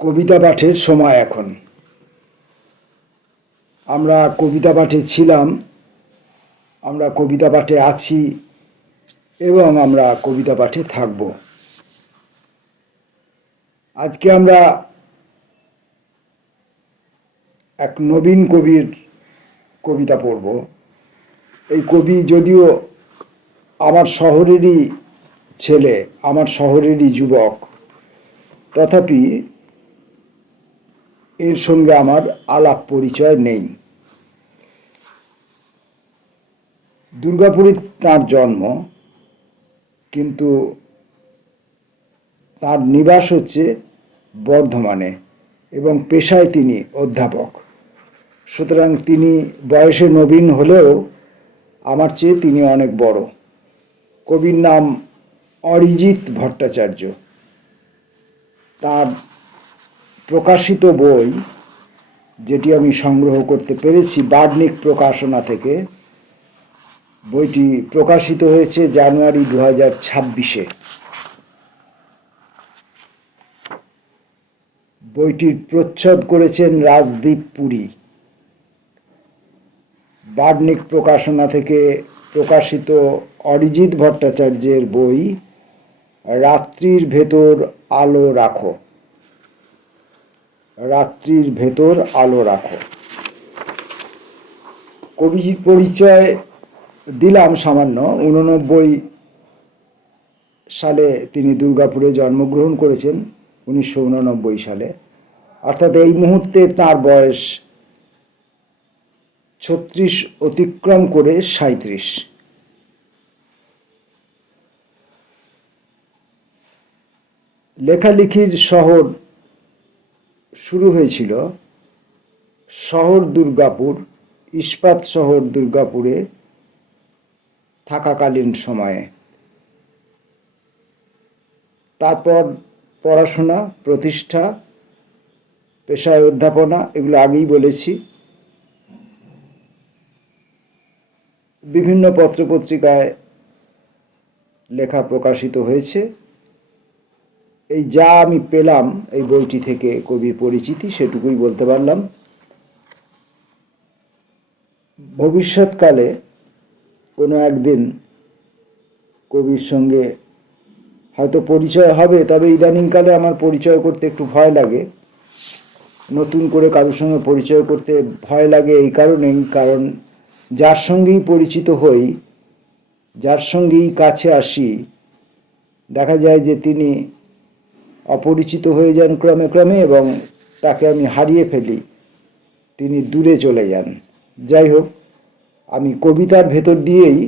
কবিতা পাঠের সময় এখন। আমরা কবিতা পাঠে ছিলাম, আমরা কবিতা পাঠে আছি এবং আমরা কবিতা পাঠে থাকব। আজকে আমরা এক নবীন কবির কবিতা পড়ব। এই কবি যদিও আমার শহরেরই ছেলে, আমার শহরেরই যুবক, তথাপি এর সঙ্গে আমার আলাপ পরিচয় নেই। দুর্গাপুরে তার জন্ম, কিন্তু তার নিবাস হচ্ছে বর্ধমানে এবং পেশায় তিনি অধ্যাপক। সুতরাং তিনি বয়সে নবীন হলেও আমার চেয়ে তিনি অনেক বড়। কবির নাম অরিজিৎ ভট্টাচার্য। তার প্রকাশিত বই, যেটি আমি সংগ্রহ করতে পেরেছি বার্নিক প্রকাশনা থেকে, বইটি প্রকাশিত হয়েছে জানুয়ারি 2026-এ। বইটির প্রচ্ছদ করেছেন রাজদীপ পুরী। বার্নিক প্রকাশনা থেকে প্রকাশিত অরিজিৎ ভট্টাচার্যের বই রাত্রির ভেতর আলো রাখো। রাত্রির ভেতর আলো রাখো। কবির পরিচয় দিলাম সামান্য। 89 সালে তিনি দুর্গাপুরে জন্মগ্রহণ করেছেন, 1989 সালে। অর্থাৎ এই মুহূর্তে তার বয়স 36 অতিক্রম করে 37। লেখালেখির শহর শুরু হয়েছিল শহর দুর্গাপুর, ইস্পাত শহর দুর্গাপুরে থাকাকালীন সময়ে। তারপর পড়াশোনা, প্রতিষ্ঠা, পেশায় অধ্যাপনা, এগুলো আগেই বলেছি। বিভিন্ন পত্রপত্রিকায় লেখা প্রকাশিত হয়েছে। এই যা আমি পেলাম এই বইটি থেকে কবির পরিচিতি, সেটুকুই বলতে পারলাম। ভবিষ্যৎকালে কোনো একদিন কবির সঙ্গে হয়তো পরিচয় হবে, তবে ইদানিংকালে আমার পরিচয় করতে একটু ভয় লাগে। নতুন করে কারোর সঙ্গে পরিচয় করতে ভয় লাগে এই কারণেই, কারণ যার সঙ্গেই পরিচিত হই, যার সঙ্গেই কাছে আসি, দেখা যায় যে তিনি অপরিচিত হয়ে যান ক্রমে ক্রমে এবং তাকে আমি হারিয়ে ফেলি, তিনি দূরে চলে যান। যাই হোক, আমি কবিতার ভেতর দিয়েই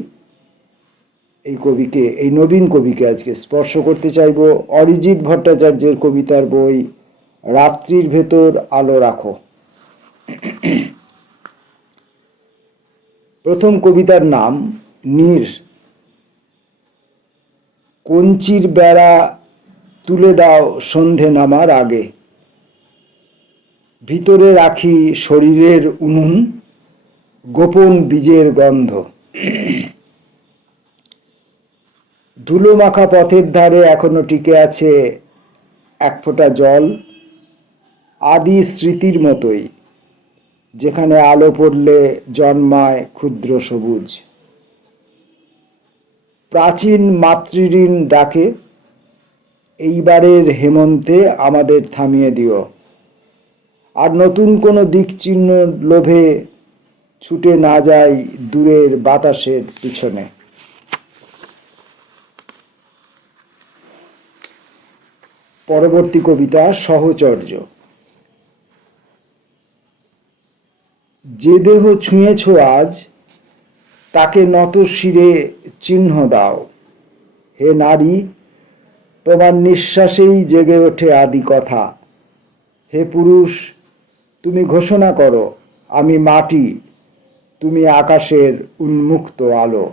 এই নবীন কবিকে আজকে স্পর্শ করতে চাইব। অরিজিৎ ভট্টাচার্যের কবিতার বই রাত্রির ভেতর আলো রাখো। প্রথম কবিতার নাম নীর। কঞ্চির বেড়া তুলে দাও সন্ধে নামার আগে, ভিতরে রাখি শরীরের উনুন, গোপন বীজের গন্ধ। ধুলো মাখা পথের ধারে এখনো টিকে আছে এক ফোঁটা জল, আদি স্মৃতির মতোই, যেখানে আলো পড়লে জন্মায় ক্ষুদ্র সবুজ। প্রাচীন মাতৃঋণ ডাকে, এইবারের হেমন্তে আমাদের থামিয়ে দিও। আর নতুন কোনো দিক চিহ্ন লোভে ছুটে না যায় দূরের বাতাসের পিছনে। পরবর্তী কবিতা সহচর্য। যে দেহ ছুঁয়েছ আজ, তাকে নত শিরে চিহ্ন দাও। হে নারী, তোমার নিঃশ্বাসেই জেগে ওঠে আদি কথা। হে পুরুষ, তুমি ঘোষণা করো আমি মাটি, তুমি আকাশের উন্মুক্ত আলো।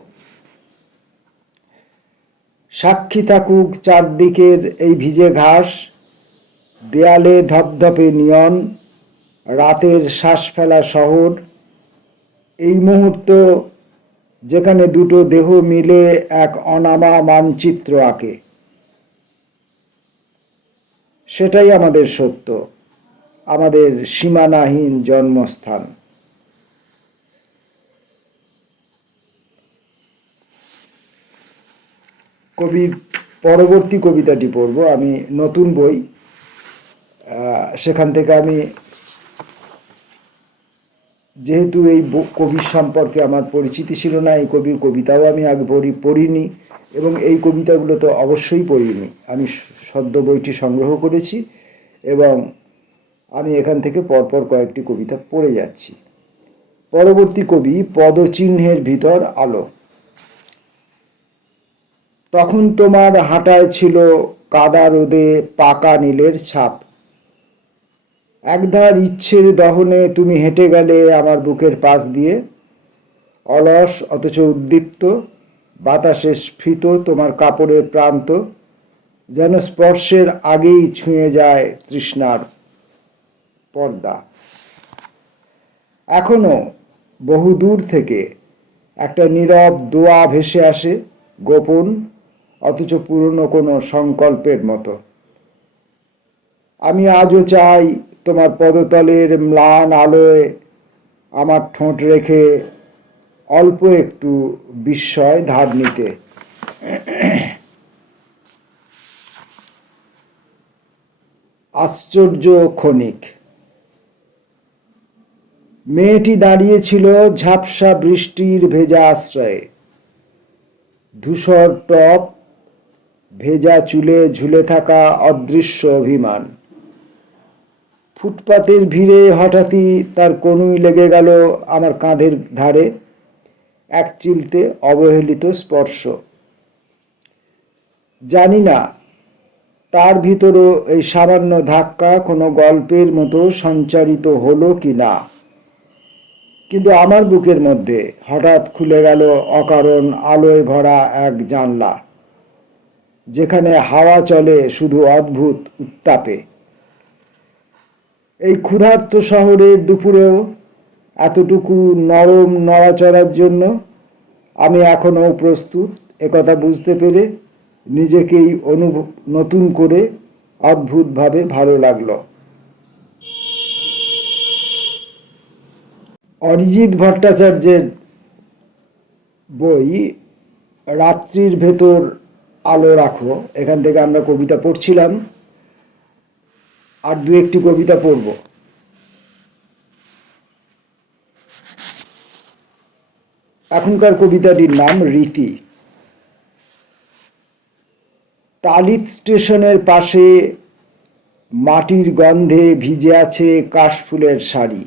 সাক্ষী থাকুক চারদিকের এই ভিজে ঘাস, দেয়ালে ধপধপে নিয়ন, রাতের শ্বাস ফেলা শহর। এই মুহূর্ত যেখানে দুটো দেহ মিলে এক অনামা মানচিত্র আঁকে। সেটাই আমাদের সত্য, আমাদের সীমানাহীন জন্মস্থান। কবির পরবর্তী কবিতাটি পড়ব আমি, নতুন বই, সেখান থেকে আমি, যেহেতু এই কবির সম্পর্কে আমার পরিচিতি ছিল না, এই কবির কবিতাও আমি আগে পড়িনি এবং এই কবিতাগুলো তো অবশ্যই পড়িনি। আমি সদ্য বইটি সংগ্রহ করেছি এবং আমি এখান থেকে পরপর কয়েকটি কবিতা পড়ে যাচ্ছি। পরবর্তী কবি পদচিহ্নের ভিতর আলো। তখন তোমার হাঁটায় ছিল কাদা রোদে পাকা নীলের ছাপ। একধার ইচ্ছের দহনে তুমি হেঁটে গেলে আমার বুকের পাশ দিয়ে, অলস অথচ উদ্দীপ্ত, বাতাসে স্ফীত তোমার কাপড়ের প্রান্ত যেন স্পর্শের আগেই ছুঁয়ে যায় তৃষ্ণার পর্দা। এখনো বহু দূর থেকে একটা নীরব দোয়া ভেসে আসে, গোপন অথচ পুরনো কোনো সংকল্পের মতো। আমি আজও চাই তোমার পদতলের ম্লান আলোয় আমার ঠোঁট রেখে অল্প একটু বিস্ময় ধার নিতে। আশ্চর্য ক্ষণিক। মেয়েটি দাঁড়িয়েছিল ঝাপসা বৃষ্টির ভেজা আশ্রয়ে, ধূসর টপ, ভেজা চুলে ঝুলে থাকা অদৃশ্য অভিমান। ফুটপাতের ভিড়ে হঠাৎই তার কনুই লেগে গেল আমার কাঁধের ধারে, এক চিলতে অবহেলিত স্পর্শ। জানি না তার ভিতরও এই সামান্য ধাক্কা কোনো গল্পের মতো সঞ্চারিত হলো কি না, কিন্তু আমার বুকের মধ্যে হঠাৎ খুলে গেল অকারণ আলোয় ভরা এক জানলা, যেখানে হাওয়া চলে শুধু অদ্ভুত উত্তাপে। এই ক্ষুধার্ত শহরের দুপুরেও এতটুকু নরম নড়াচড়ার জন্য আমি এখনও প্রস্তুত, একথা বুঝতে পেরে নিজেকেই নতুন করে অদ্ভুতভাবে ভালো লাগলো। অরিজিৎ ভট্টাচার্যের বই রাত্রির ভেতর আলো রাখো, এখান থেকে আমরা কবিতা পড়ছিলাম, আর দু একটি কবিতা পড়ব। এখনকার কবিতাটির নাম রীতি। তালিত স্টেশনের পাশে মাটির গন্ধে ভিজে আছে কাশফুলের শাড়ি।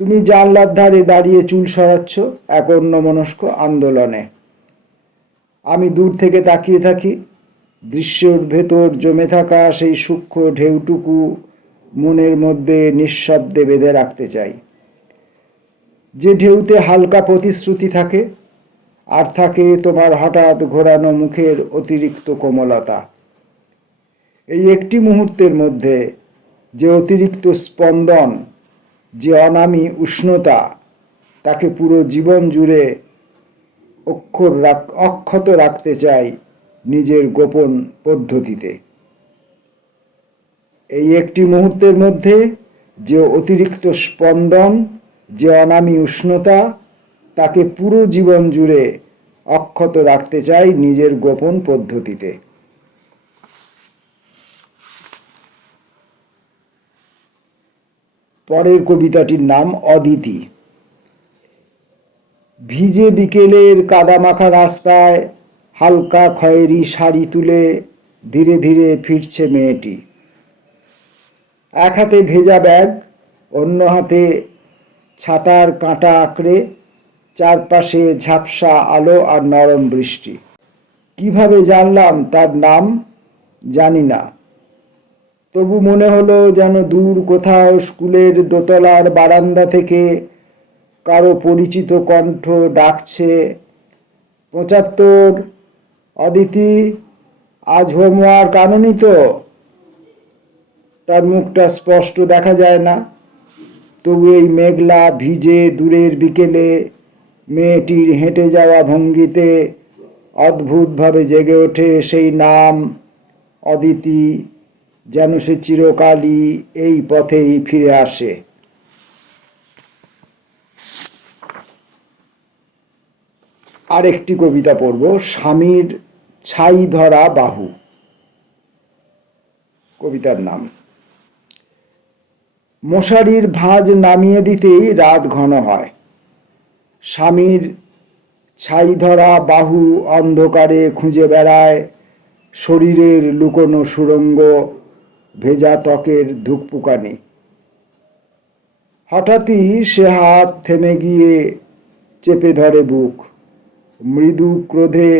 তুমি জানলার ধারে দাঁড়িয়ে চুল সরাচ্ছ এক অন্যমনস্ক আন্দোলনে। আমি দূর থেকে তাকিয়ে থাকি, দৃশ্যের ভেতর জমে থাকা সেই সূক্ষ্ম ঢেউটুকু মনের মধ্যে নিঃশব্দে বেঁধে রাখতে চাই, যে ঢেউতে হালকা প্রতিশ্রুতি থাকে, আর থাকে তোমার হঠাৎ ঘোরানো মুখের অতিরিক্ত কোমলতা। এই একটি মুহূর্তের মধ্যে যে অতিরিক্ত স্পন্দন, যে অনামী উষ্ণতা, তাকে পুরো জীবন জুড়ে অক্ষত রাখতে চাই নিজের গোপন পদ্ধতিতে। এই একটি মুহূর্তের মধ্যে যে অতিরিক্ত স্পন্দন, যে অনামী উষ্ণতা, তাকে পুরো জীবন জুড়ে অক্ষত রাখতে চাই নিজের গোপন পদ্ধতিতে। পরের কবিতাটির নাম অদিতি। ভিজে বিকেলের কাদামাখা রাস্তায় হালকা খয়েরি শাড়ি তুলে ধীরে ধীরে ফিরছে মেয়েটি। এক হাতে ভেজা ব্যাগ, অন্য হাতে ছাতার কাঁটা আঁকড়ে, চারপাশে ঝাপসা আলো আর নরম বৃষ্টি। কিভাবে জানলাম তার নাম জানি না, তবু মনে হলো যেন দূর কোথাও স্কুলের দোতলার বারান্দা থেকে কারো পরিচিত কণ্ঠ ডাকছে, ৭৫, অদিতি, আজ হোমওয়ার্ক আনোনি তো? তার মুখটা স্পষ্ট দেখা যায় না, তবু এই মেঘলা ভিজে দূরের বিকেলে মেয়েটির হেঁটে যাওয়া ভঙ্গিতে অদ্ভুতভাবে জেগে ওঠে সেই নাম, অদিতি, যেন সে চিরকালই এই পথেই ফিরে আসে। আরেকটি কবিতা পড়ব, স্বামীর ছাই ধরা বাহু কবিতার নাম। মশারির ভাঁজ নামিয়ে দিতেই রাত ঘন হয়, স্বামীর ছাই ধরা বাহু অন্ধকারে খুঁজে বেড়ায় শরীরের লুকোনো সুড়ঙ্গ, ভেজা ত্বকের ধুকপুকানি। হঠাৎই সে হাত থেমে গিয়ে চেপে ধরে বুক, মৃদু ক্রোধে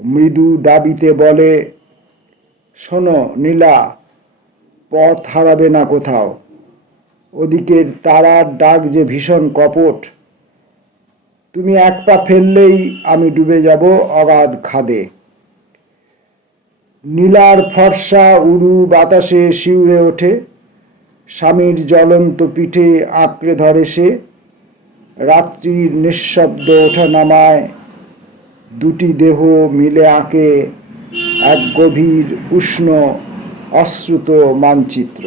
মৃদু দাবিতে বলে, শোনো নীলা, পথ হারাবে না কোথাও, ওদিকের তারার ডাক যে ভীষণ কপট, তুমি এক পা ফেললেই আমি ডুবে যাব অগাধ খাদে। নীলার ফর্সা উড়ু বাতাসে শিউরে ওঠে, স্বামীর জ্বলন্ত পিঠে আঁকড়ে ধরে সে, রাত্রির নিঃশব্দ ওঠা নামায় দুটি দেহ মিলে আঁকে এক গভীর উষ্ণ অশ্রুত মানচিত্র।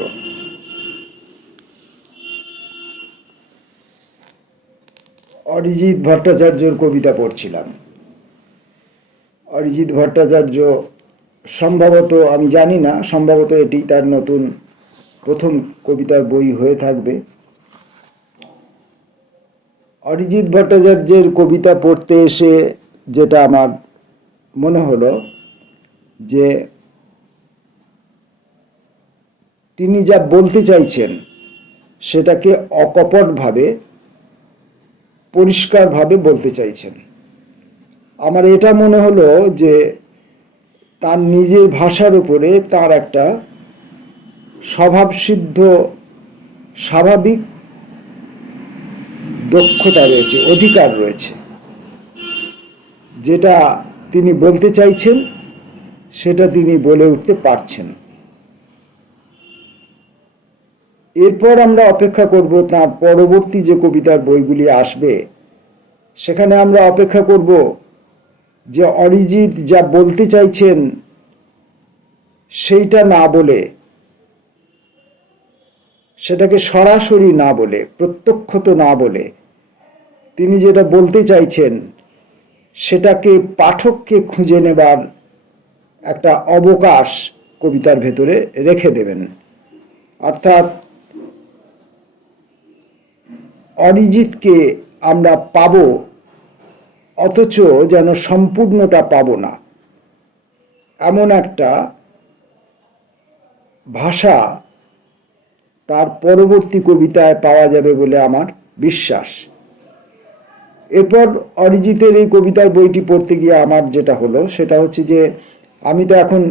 অরিজিৎ ভট্টাচার্যর কবিতা পড়ছিলাম। অরিজিৎ ভট্টাচার্য সম্ভবত, আমি জানি না, সম্ভবত এটি তার নতুন প্রথম কবিতার বই হয়ে থাকবে। অরিজিৎ ভট্টাচার্যের কবিতা পড়তে এসে যেটা আমার মনে হলো যে তিনি যা বলতে চাইছেন সেটাকে অকপটভাবে পরিষ্কারভাবে বলতে চাইছেন। আমার এটা মনে হলো যে তার নিজের ভাষার উপরে তার একটা স্বভাবসিদ্ধ স্বাভাবিক দক্ষতা রয়েছে, অধিকার রয়েছে, যেটা তিনি বলতে চাইছেন সেটা তিনি বলে উঠতে পারছেন। এরপর আমরা অপেক্ষা করব তার পরবর্তী যে কবিতার বইগুলি আসবে, সেখানে আমরা অপেক্ষা করব যে অরিজিৎ যা বলতে চাইছেন সেইটা না বলে, সেটাকে সরাসরি না বলে, প্রত্যক্ষত না বলে, তিনি যেটা বলতে চাইছেন সেটাকে পাঠককে খুঁজে নেবার একটা অবকাশ কবিতার ভেতরে রেখে দেবেন। অর্থাৎ অরিজিৎকে আমরা পাব, অথচ যেন সম্পূর্ণটা পাব না, এমন একটা ভাষা তার পরবর্তী কবিতায় পাওয়া যাবে বলে আমার বিশ্বাস। এরপর অরিজিতের এই কবিতার বইটি পড়তে গিয়ে আমার যেটা হলো সেটা হচ্ছে যে আমি তো এখন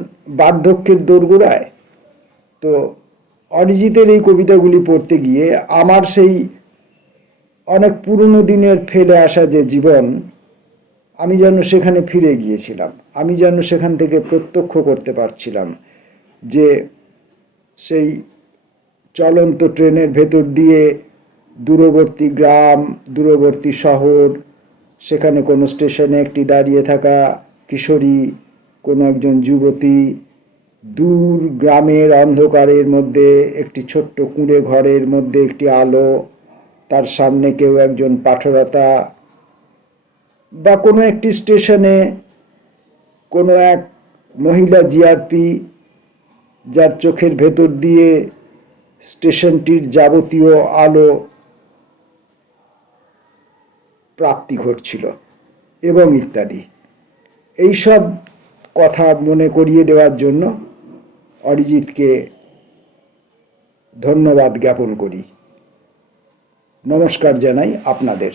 বার্ধক্যের দোরগোড়ায়, তো অরিজিতের এই কবিতাগুলি পড়তে গিয়ে আমার সেই অনেক পুরনো দিনের ফেলে আসা যে জীবন, আমি যেন সেখানে ফিরে গিয়েছিলাম। আমি যেন সেখান থেকে প্রত্যক্ষ করতে পারছিলাম যে সেই চলন্ত ট্রেনের ভেতর দিয়ে দূরবর্তী গ্রাম, দূরবর্তী শহর, সেখানে কোনো স্টেশনে একটি দাঁড়িয়ে থাকা কিশোরী, কোনো একজন যুবতী, দূর গ্রামের অন্ধকারের মধ্যে একটি ছোট্ট কুঁড়ে ঘরের মধ্যে একটি আলো, তার সামনে কেউ একজন পাঠরতা, বা কোনো একটি স্টেশনে কোনো এক মহিলা জিআরপি যার চোখের ভেতর দিয়ে স্টেশনটির যাবতীয় আলো প্রাপ্তি ঘটছিল, এবং ইত্যাদি। এইসব কথা মনে করিয়ে দেওয়ার জন্য অরিজিৎকে ধন্যবাদ জ্ঞাপন করি। নমস্কার জানাই আপনাদের।